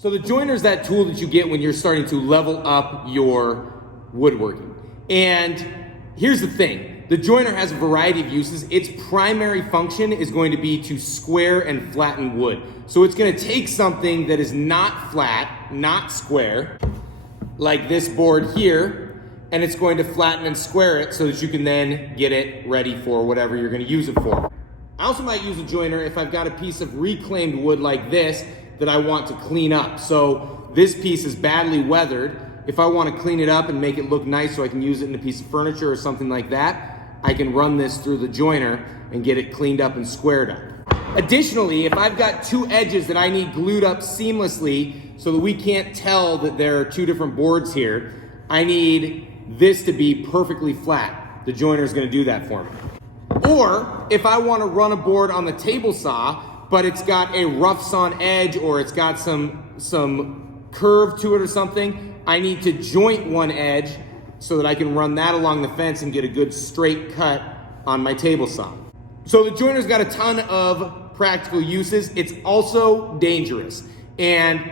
So the joiner is that tool that you get when you're starting to level up your woodworking. And here's the thing, the joiner has a variety of uses. Its primary function is going to be to square and flatten wood. So it's gonna take something that is not flat, not square, like this board here, and it's going to flatten and square it so that you can then get it ready for whatever you're gonna use it for. I also might use a joiner if I've got a piece of reclaimed wood like this that I want to clean up. So this piece is badly weathered. If I want to clean it up and make it look nice so I can use it in a piece of furniture or something like that, I can run this through the joiner and get it cleaned up and squared up. Additionally, if I've got two edges that I need glued up seamlessly so that we can't tell that there are two different boards here, I need this to be perfectly flat. The joiner is going to do that for me. Or if I want to run a board on the table saw, but it's got a rough sawn edge or it's got some curve to it or something, I need to joint one edge so that I can run that along the fence and get a good straight cut on my table saw. So the joiner's got a ton of practical uses. It's also dangerous. And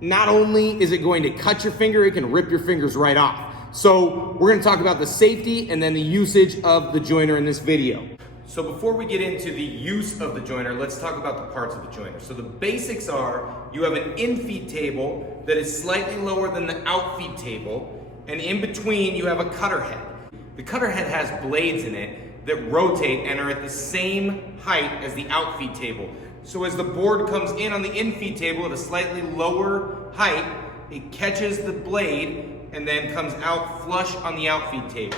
not only is it going to cut your finger, it can rip your fingers right off. So we're gonna talk about the safety and then the usage of the joiner in this video. So before we get into the use of the joiner, let's talk about the parts of the joiner. So the basics are, you have an in-feed table that is slightly lower than the out-feed table, and in between you have a cutter head. The cutter head has blades in it that rotate and are at the same height as the out-feed table. So as the board comes in on the in-feed table at a slightly lower height, it catches the blade and then comes out flush on the out-feed table.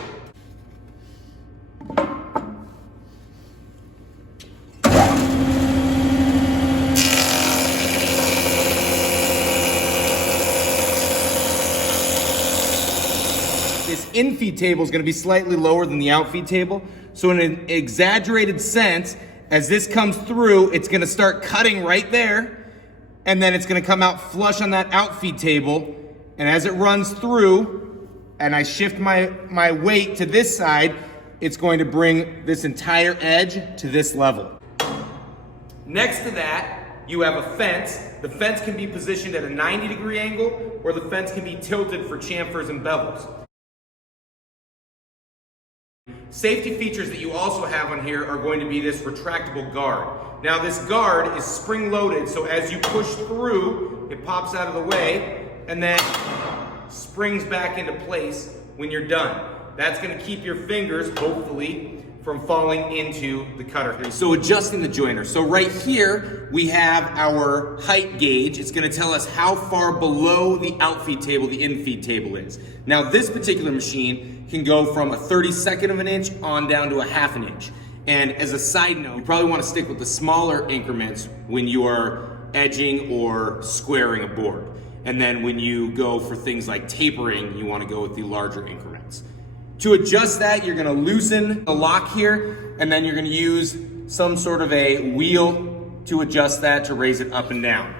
This in-feed table is going to be slightly lower than the out-feed table. So in an exaggerated sense, as this comes through, it's going to start cutting right there, and then it's going to come out flush on that out-feed table. And as it runs through, and I shift my weight to this side, it's going to bring this entire edge to this level. Next to that, you have a fence. The fence can be positioned at a 90-degree angle, or the fence can be tilted for chamfers and bevels. Safety features that you also have on here are going to be this retractable guard. Now this guard is spring-loaded, so as you push through, it pops out of the way, and then springs back into place when you're done. That's gonna keep your fingers, hopefully, from falling into the cutter. So adjusting the joiner. So right here, we have our height gauge. It's gonna tell us how far below the out-feed table the in-feed table is. Now this particular machine can go from a 32nd of an inch on down to a half an inch. And as a side note, you probably wanna stick with the smaller increments when you are edging or squaring a board. And then when you go for things like tapering, you want to go with the larger increments. To adjust that, you're going to loosen the lock here, and then you're going to use some sort of a wheel to adjust that to raise it up and down.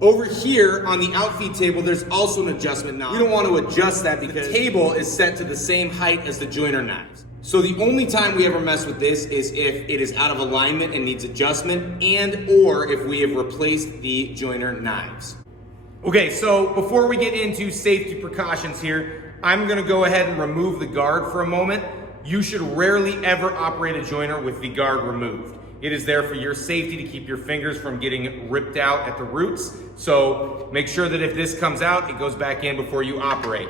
Over here on the out-feed table, there's also an adjustment knob. We don't want to adjust that because the table is set to the same height as the joiner knives. So the only time we ever mess with this is if it is out of alignment and needs adjustment, and or if we have replaced the joiner knives. Okay, so before we get into safety precautions here, I'm gonna go ahead and remove the guard for a moment. You should rarely ever operate a joiner with the guard removed. It is there for your safety to keep your fingers from getting ripped out at the roots. So make sure that if this comes out, it goes back in before you operate.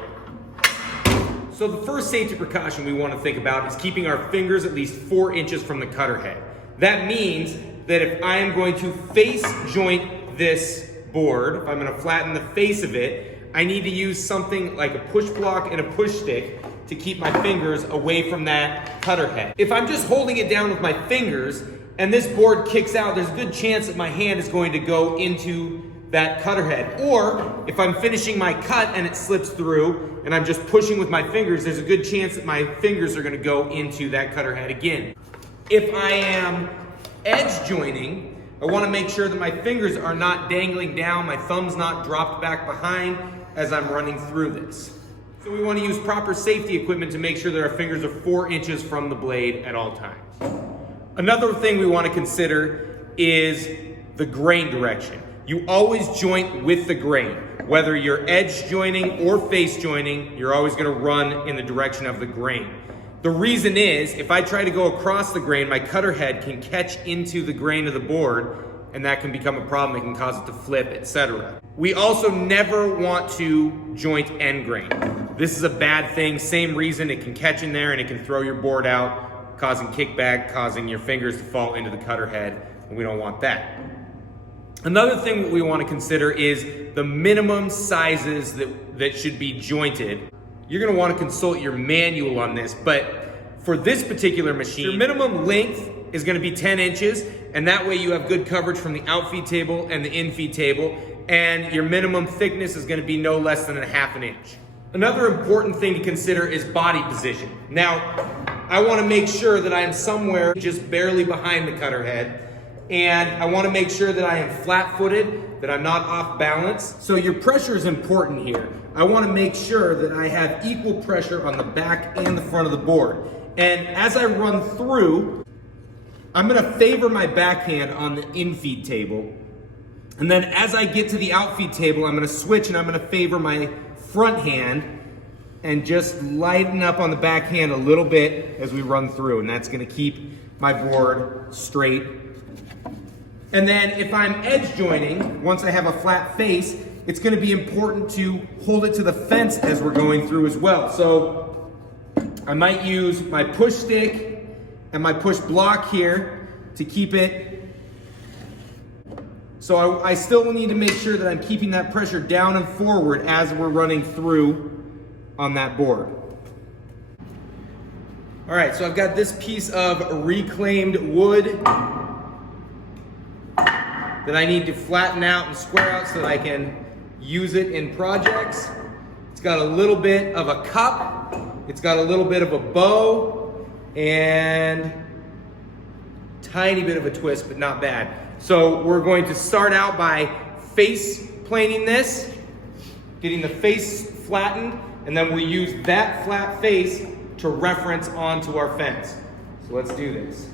So the first safety precaution we want to think about is keeping our fingers at least 4 inches from the cutter head. That means that if I am going to face joint this board, if I'm going to flatten the face of it, I need to use something like a push block and a push stick to keep my fingers away from that cutter head. If I'm just holding it down with my fingers and this board kicks out, there's a good chance that my hand is going to go into that cutter head. Or if I'm finishing my cut and it slips through and I'm just pushing with my fingers, there's a good chance that my fingers are going to go into that cutter head again. If I am edge joining, I want to make sure that my fingers are not dangling down, my thumb's not dropped back behind as I'm running through this. So we want to use proper safety equipment to make sure that our fingers are 4 inches from the blade at all times. Another thing we want to consider is the grain direction. you always joint with the grain. Whether you're edge joining or face joining, you're always gonna run in the direction of the grain. The reason is, if I try to go across the grain, my cutter head can catch into the grain of the board, and that can become a problem. It can cause it to flip, etc. We also never want to joint end grain. This is a bad thing. Same reason, it can catch in there and it can throw your board out, causing kickback, causing your fingers to fall into the cutter head, and we don't want that. Another thing we want to consider is the minimum sizes that should be jointed. You're going to want to consult your manual on this, but for this particular machine, your minimum length is going to be 10 inches, and that way you have good coverage from the outfeed table and the infeed table, and your minimum thickness is going to be no less than 1/2 inch. Another important thing to consider is body position. Now, I want to make sure that I am somewhere just barely behind the cutter head, and I want to make sure that I am flat-footed, that I'm not off balance. So your pressure is important here. I want to make sure that I have equal pressure on the back and the front of the board. And as I run through, I'm going to favor my backhand on the infeed table. And then as I get to the outfeed table, I'm going to switch and I'm going to favor my front hand and just lighten up on the backhand a little bit as we run through. And that's going to keep my board straight. And then if I'm edge joining, once I have a flat face, it's going to be important to hold it to the fence as we're going through as well. So I might use my push stick and my push block here to keep it. So I still need to make sure that I'm keeping that pressure down and forward as we're running through on that board. All right, so I've got this piece of reclaimed wood that I need to flatten out and square out so that I can use it in projects. It's got a little bit of a cup, it's got a little bit of a bow, and tiny bit of a twist, but not bad. So we're going to start out by face planing this, getting the face flattened, and then we use that flat face to reference onto our fence. So let's do this.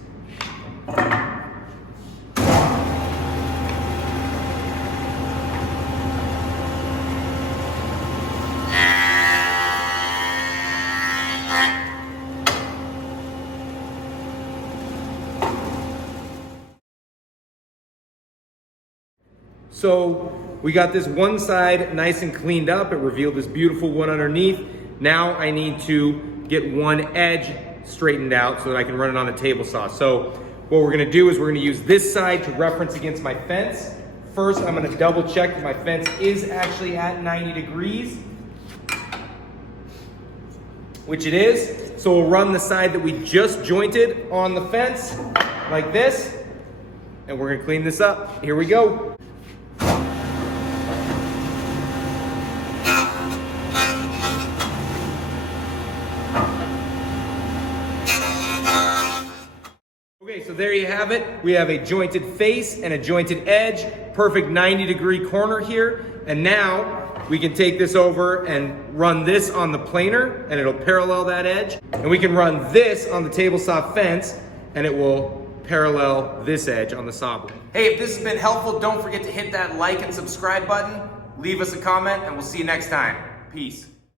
So we got this one side nice and cleaned up. It revealed this beautiful one underneath. Now I need to get one edge straightened out so that I can run it on a table saw. So what we're gonna do is we're gonna use this side to reference against my fence. First, I'm gonna double check that my fence is actually at 90 degrees, which it is. So we'll run the side that we just jointed on the fence like this, and we're gonna clean this up. Here we go. Okay, so there you have it. We have a jointed face and a jointed edge, perfect 90-degree corner here. And now we can take this over and run this on the planer and it'll parallel that edge. And we can run this on the table saw fence and it will parallel this edge on the saw blade. Hey, if this has been helpful, don't forget to hit that like and subscribe button. Leave us a comment and we'll see you next time. Peace.